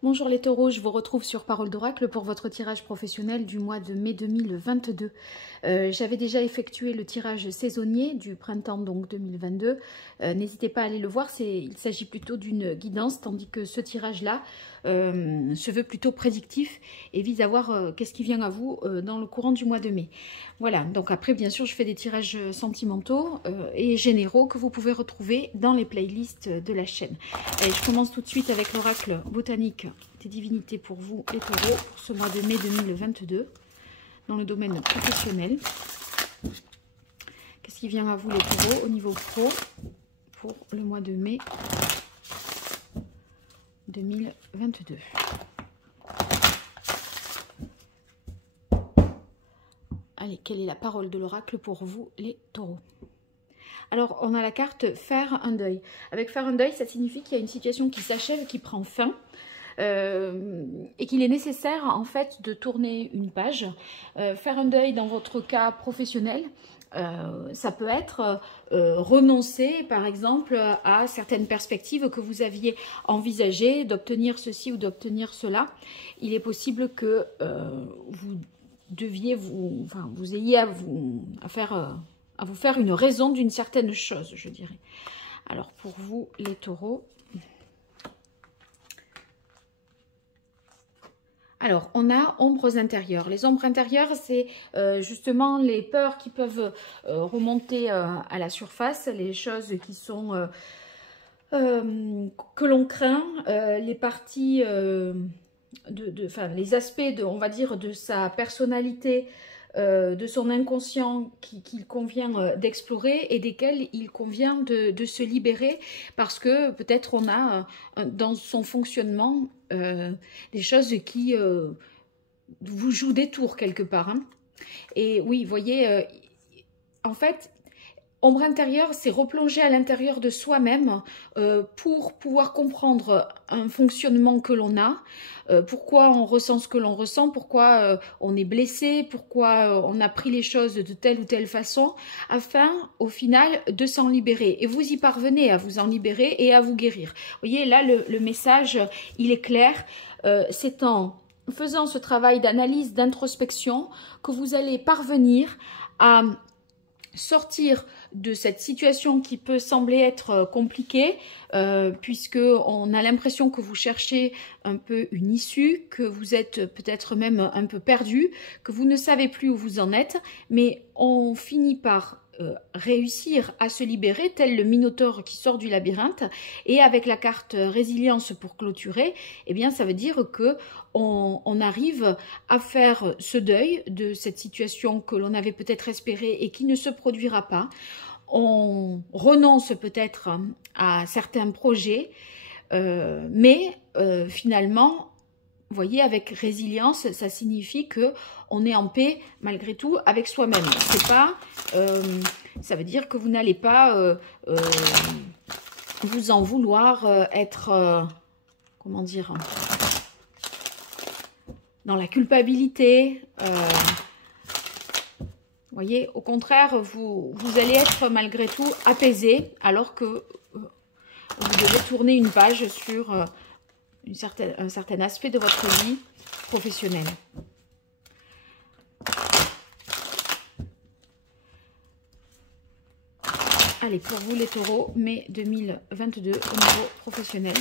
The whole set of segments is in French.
Bonjour les taureaux, je vous retrouve sur Parole d'Oracle pour votre tirage professionnel du mois de mai 2022. J'avais déjà effectué le tirage saisonnier du printemps donc 2022. N'hésitez pas à aller le voir, il s'agit plutôt d'une guidance, tandis que ce tirage-là se veut plutôt prédictif et vise à voir qu'est-ce qui vient à vous dans le courant du mois de mai. Voilà, donc après bien sûr je fais des tirages sentimentaux et généraux que vous pouvez retrouver dans les playlists de la chaîne. Et je commence tout de suite avec l'oracle botanique des divinités pour vous les taureaux pour ce mois de mai 2022 dans le domaine professionnel. Qu'est-ce qui vient à vous les taureaux au niveau pro pour le mois de mai 2022? Allez, quelle est la parole de l'oracle pour vous les taureaux? Alors, on a la carte faire un deuil. Avec faire un deuil, ça signifie qu'il y a une situation qui s'achève, qui prend fin. Et qu'il est nécessaire en fait de tourner une page. Faire un deuil dans votre cas professionnel, ça peut être renoncer par exemple à certaines perspectives que vous aviez envisagées d'obtenir ceci ou d'obtenir cela. Il est possible que vous ayez à vous faire une raison d'une certaine chose, je dirais. Alors pour vous les taureaux, alors, on a ombres intérieures. Les ombres intérieures, c'est justement les peurs qui peuvent remonter à la surface, les choses qui sont que l'on craint, les parties, les aspects, on va dire, de sa personnalité, de son inconscient qu'il convient d'explorer et desquels il convient de se libérer parce que peut-être on a dans son fonctionnement des choses qui vous jouent des tours quelque part. Hein. Et oui, vous voyez, en fait, ombre intérieure, c'est replonger à l'intérieur de soi-même pour pouvoir comprendre un fonctionnement que l'on a, pourquoi on ressent ce que l'on ressent, pourquoi on est blessé, pourquoi on a pris les choses de telle ou telle façon, afin au final de s'en libérer. Et vous y parvenez à vous en libérer et à vous guérir. Vous voyez, là, le message, il est clair. C'est en faisant ce travail d'analyse, d'introspection, que vous allez parvenir à sortir de cette situation qui peut sembler être compliquée, puisqu'on a l'impression que vous cherchez un peu une issue, que vous êtes peut-être même un peu perdu, que vous ne savez plus où vous en êtes, mais on finit par réussir à se libérer, tel le Minotaure qui sort du labyrinthe, et avec la carte résilience pour clôturer, eh bien ça veut dire que on arrive à faire ce deuil de cette situation que l'on avait peut-être espérée et qui ne se produira pas. On renonce peut-être à certains projets, mais finalement, vous voyez, avec résilience, ça signifie que on est en paix malgré tout avec soi-même. C'est pas, ça veut dire que vous n'allez pas vous en vouloir être, comment dire, dans la culpabilité. Vous voyez, au contraire, vous allez être malgré tout apaisé, alors que vous devez tourner une page sur un certain aspect de votre vie professionnelle. Allez, pour vous les taureaux, mai 2022 au niveau professionnel.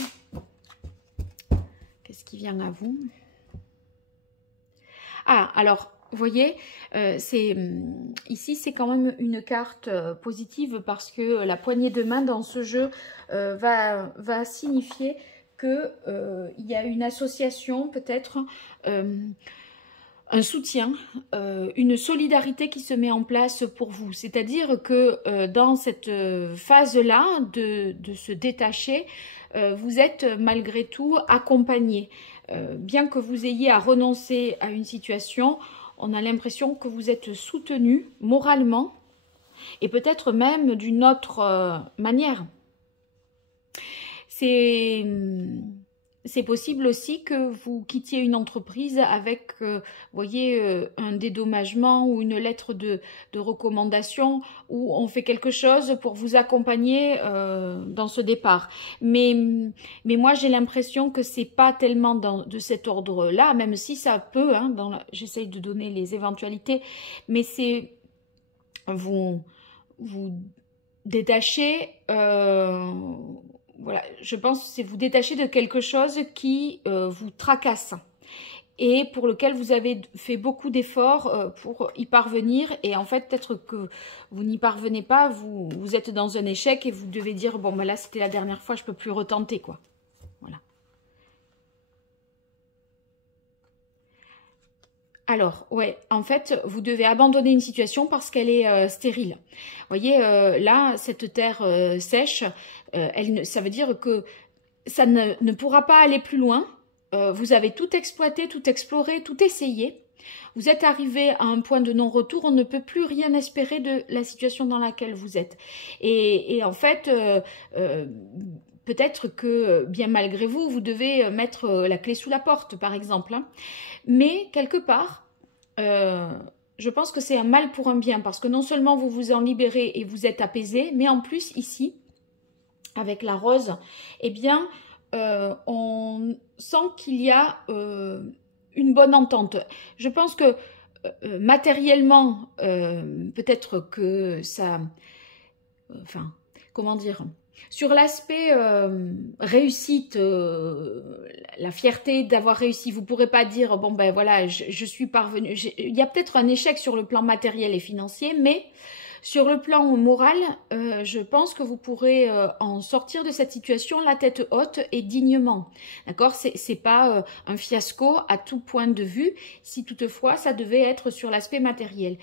Qu'est-ce qui vient à vous? Ah, alors, vous voyez, ici, c'est quand même une carte positive parce que la poignée de main dans ce jeu va signifier qu'il y a une association, peut-être un soutien, une solidarité qui se met en place pour vous. C'est-à-dire que dans cette phase-là de se détacher, vous êtes malgré tout accompagné. Bien que vous ayez à renoncer à une situation, on a l'impression que vous êtes soutenu moralement et peut-être même d'une autre manière. C'est c'est possible aussi que vous quittiez une entreprise avec, voyez, un dédommagement ou une lettre de recommandation où on fait quelque chose pour vous accompagner dans ce départ. Mais moi, j'ai l'impression que c'est pas tellement de cet ordre-là, même si ça peut, hein, j'essaye de donner les éventualités, mais c'est vous détacher... voilà, je pense que c'est vous détacher de quelque chose qui vous tracasse et pour lequel vous avez fait beaucoup d'efforts pour y parvenir. Et en fait, peut-être que vous n'y parvenez pas, vous êtes dans un échec et vous devez dire, bon, ben là, c'était la dernière fois, je ne peux plus retenter, quoi. Voilà. Alors, ouais, en fait, vous devez abandonner une situation parce qu'elle est stérile. Vous voyez, là, cette terre sèche, ça veut dire que ça ne pourra pas aller plus loin. Vous avez tout exploité, tout exploré, tout essayé. Vous êtes arrivé à un point de non-retour, on ne peut plus rien espérer de la situation dans laquelle vous êtes. Et en fait... peut-être que, bien malgré vous, vous devez mettre la clé sous la porte, par exemple. Hein. Mais, quelque part, je pense que c'est un mal pour un bien. Parce que non seulement vous vous en libérez et vous êtes apaisé, mais en plus, ici, avec la rose, eh bien, on sent qu'il y a une bonne entente. Je pense que, matériellement, peut-être que ça... Enfin, comment dire ? Sur l'aspect réussite, la fierté d'avoir réussi, vous ne pourrez pas dire, bon ben voilà, je suis parvenue. Il y a peut-être un échec sur le plan matériel et financier, mais sur le plan moral, je pense que vous pourrez en sortir de cette situation la tête haute et dignement. D'accord? C'est pas un fiasco à tout point de vue, si toutefois ça devait être sur l'aspect matériel.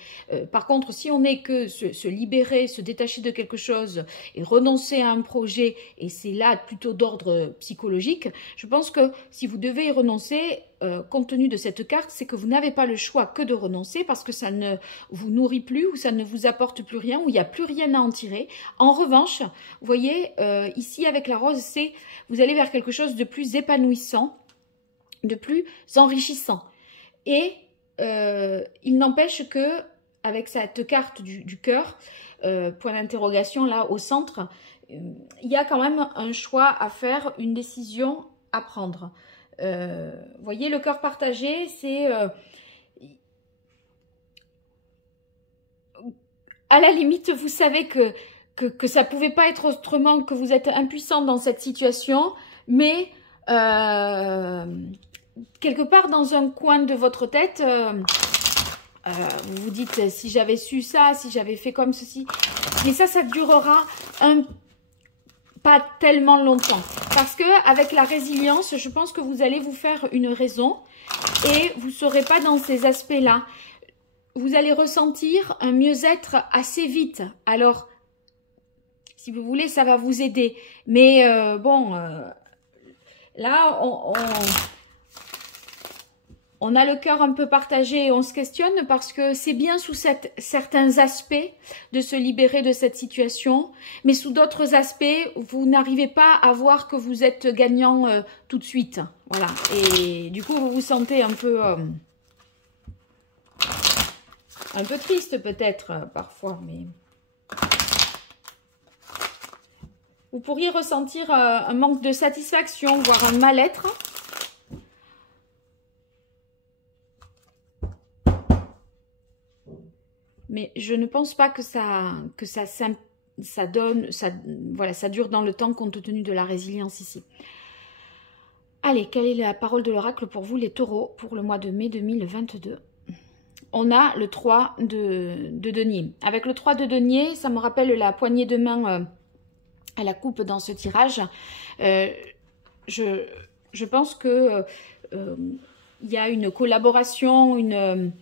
Par contre, si on n'est que se libérer, se détacher de quelque chose et renoncer à un projet, et c'est là plutôt d'ordre psychologique, je pense que si vous devez y renoncer, compte tenu de cette carte, c'est que vous n'avez pas le choix que de renoncer parce que ça ne vous nourrit plus ou ça ne vous apporte plus rien ou il n'y a plus rien à en tirer. En revanche, vous voyez, ici avec la rose, c'est vous allez vers quelque chose de plus épanouissant, de plus enrichissant. Et il n'empêche que avec cette carte du cœur, point d'interrogation là au centre, il y a quand même un choix à faire, une décision à prendre. Voyez, le cœur partagé, c'est à la limite, vous savez que ça pouvait pas être autrement, que vous êtes impuissant dans cette situation, mais quelque part dans un coin de votre tête, vous vous dites, si j'avais su ça, si j'avais fait comme ceci, mais ça durera pas tellement longtemps. Parce que avec la résilience, je pense que vous allez vous faire une raison et vous ne serez pas dans ces aspects-là. Vous allez ressentir un mieux-être assez vite. Alors, si vous voulez, ça va vous aider. Mais bon, là, on a le cœur un peu partagé et on se questionne parce que c'est bien sous certains aspects de se libérer de cette situation, mais sous d'autres aspects, vous n'arrivez pas à voir que vous êtes gagnant tout de suite. Voilà. Et du coup, vous vous sentez un peu triste peut-être parfois, mais vous pourriez ressentir un manque de satisfaction, voire un mal-être. Mais je ne pense pas que ça dure dans le temps compte tenu de la résilience ici. Allez, quelle est la parole de l'oracle pour vous les taureaux pour le mois de mai 2022? On a le 3 de denier. Avec le 3 de denier, ça me rappelle la poignée de main à la coupe dans ce tirage. Je pense que il y a une collaboration, un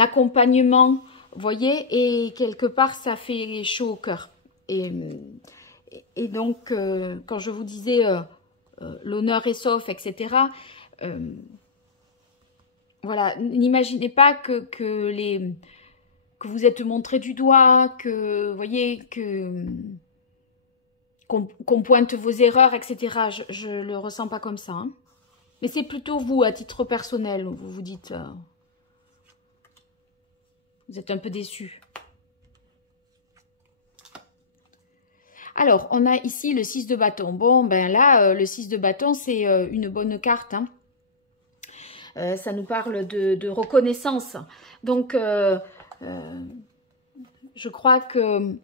accompagnement, vous voyez, et quelque part, ça fait chaud au cœur. Et donc, quand je vous disais l'honneur est sauf, etc., voilà, n'imaginez pas que vous êtes montré du doigt, que, vous voyez, qu'on pointe vos erreurs, etc. Je le ressens pas comme ça. Hein. Mais c'est plutôt vous, à titre personnel, où vous vous dites... vous êtes un peu déçu. Alors, on a ici le 6 de bâton. Bon, ben là, le 6 de bâton, c'est une bonne carte. Hein. Ça nous parle de reconnaissance. Donc, je crois que,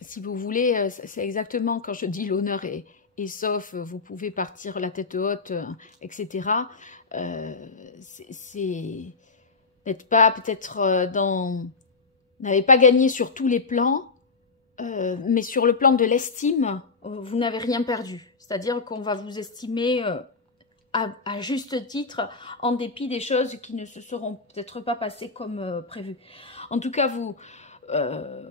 si vous voulez, c'est exactement quand je dis l'honneur est sauf, vous pouvez partir la tête haute, etc. N'êtes pas peut-être n'avez pas gagné sur tous les plans, mais sur le plan de l'estime, vous n'avez rien perdu. C'est-à-dire qu'on va vous estimer à juste titre, en dépit des choses qui ne se seront peut-être pas passées comme prévu. En tout cas, vous,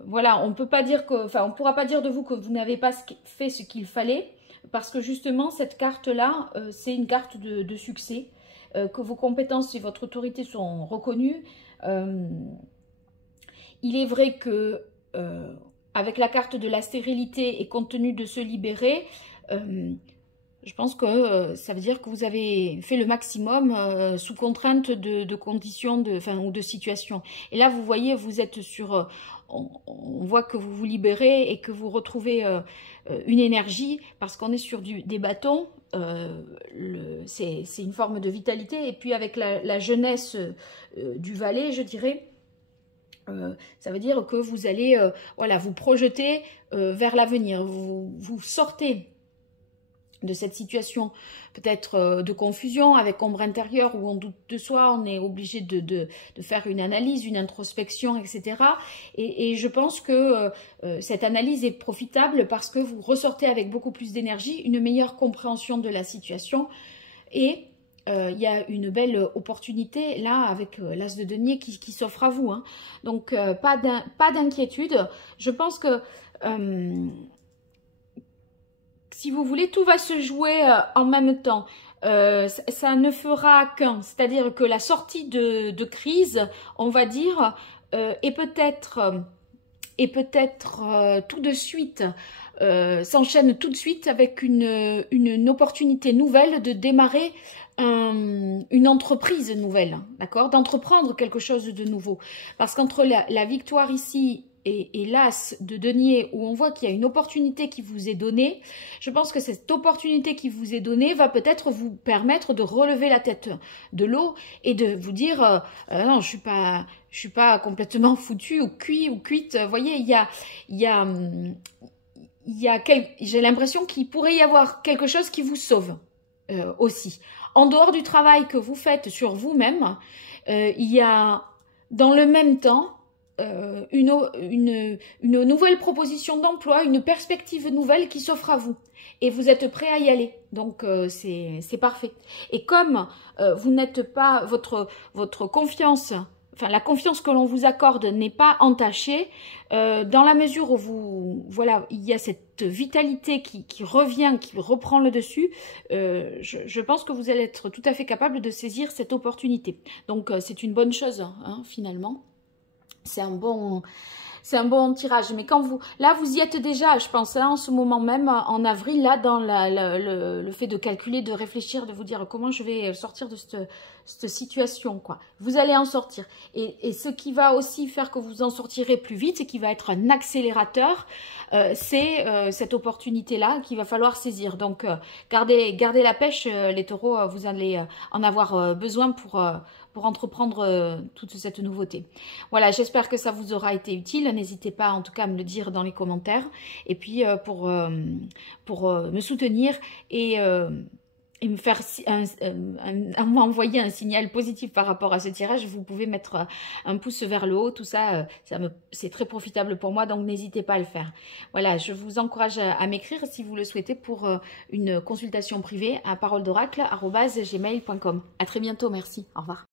voilà, on peut pas dire que, enfin, on pourra pas dire de vous que vous n'avez pas fait ce qu'il fallait, parce que justement, cette carte-là, c'est une carte de succès, que vos compétences et votre autorité sont reconnues. Il est vrai que avec la carte de la stérilité et compte tenu de se libérer, je pense que ça veut dire que vous avez fait le maximum sous contrainte de conditions ou de situations. Et là, vous voyez, vous êtes sur... on voit que vous vous libérez et que vous retrouvez une énergie parce qu'on est sur des bâtons. C'est une forme de vitalité. Et puis avec la jeunesse du valet, je dirais... ça veut dire que vous allez voilà, vous projeter vers l'avenir. Vous sortez de cette situation peut-être de confusion avec ombre intérieure où on doute de soi, on est obligé de faire une analyse, une introspection, etc. Et je pense que cette analyse est profitable parce que vous ressortez avec beaucoup plus d'énergie, une meilleure compréhension de la situation et il y a une belle opportunité là avec l'as de denier qui s'offre à vous. Hein. Donc pas d'inquiétude. Je pense que si vous voulez, tout va se jouer en même temps. Ça ne fera qu'un. C'est-à-dire que la sortie de crise, on va dire, et peut-être tout de suite, s'enchaîne tout de suite avec une opportunité nouvelle de démarrer une entreprise nouvelle, d'accord, d'entreprendre quelque chose de nouveau. Parce qu'entre la victoire ici et l'as de denier, où on voit qu'il y a une opportunité qui vous est donnée, je pense que cette opportunité qui vous est donnée va peut-être vous permettre de relever la tête de l'eau et de vous dire non, je suis pas complètement foutu ou cuit ou cuite. Vous voyez, j'ai l'impression qu'il pourrait y avoir quelque chose qui vous sauve aussi. En dehors du travail que vous faites sur vous-même, il y a dans le même temps une nouvelle proposition d'emploi, une perspective nouvelle qui s'offre à vous. Et vous êtes prêt à y aller. Donc, c'est parfait. Et comme vous n'êtes pas, votre confiance, enfin la confiance que l'on vous accorde n'est pas entachée, dans la mesure où voilà, il y a cette vitalité qui revient, qui reprend le dessus, je pense que vous allez être tout à fait capable de saisir cette opportunité. Donc, c'est une bonne chose, hein, finalement. C'est un bon tirage. Mais quand vous y êtes déjà, je pense, hein, en ce moment même, en avril, là, dans le fait de calculer, de réfléchir, de vous dire comment je vais sortir de cette situation, quoi. Vous allez en sortir. Et ce qui va aussi faire que vous en sortirez plus vite, et qui va être un accélérateur, c'est cette opportunité-là qu'il va falloir saisir. Donc, gardez la pêche, les taureaux, vous allez en avoir besoin pour entreprendre toute cette nouveauté. Voilà, j'espère que ça vous aura été utile. N'hésitez pas en tout cas à me le dire dans les commentaires. Et puis pour me soutenir et me faire m'envoyer un signal positif par rapport à ce tirage, vous pouvez mettre un pouce vers le haut. Tout ça, c'est très profitable pour moi, donc n'hésitez pas à le faire. Voilà, je vous encourage à m'écrire si vous le souhaitez pour une consultation privée à paroledoracle@gmail.com. À très bientôt, merci, au revoir.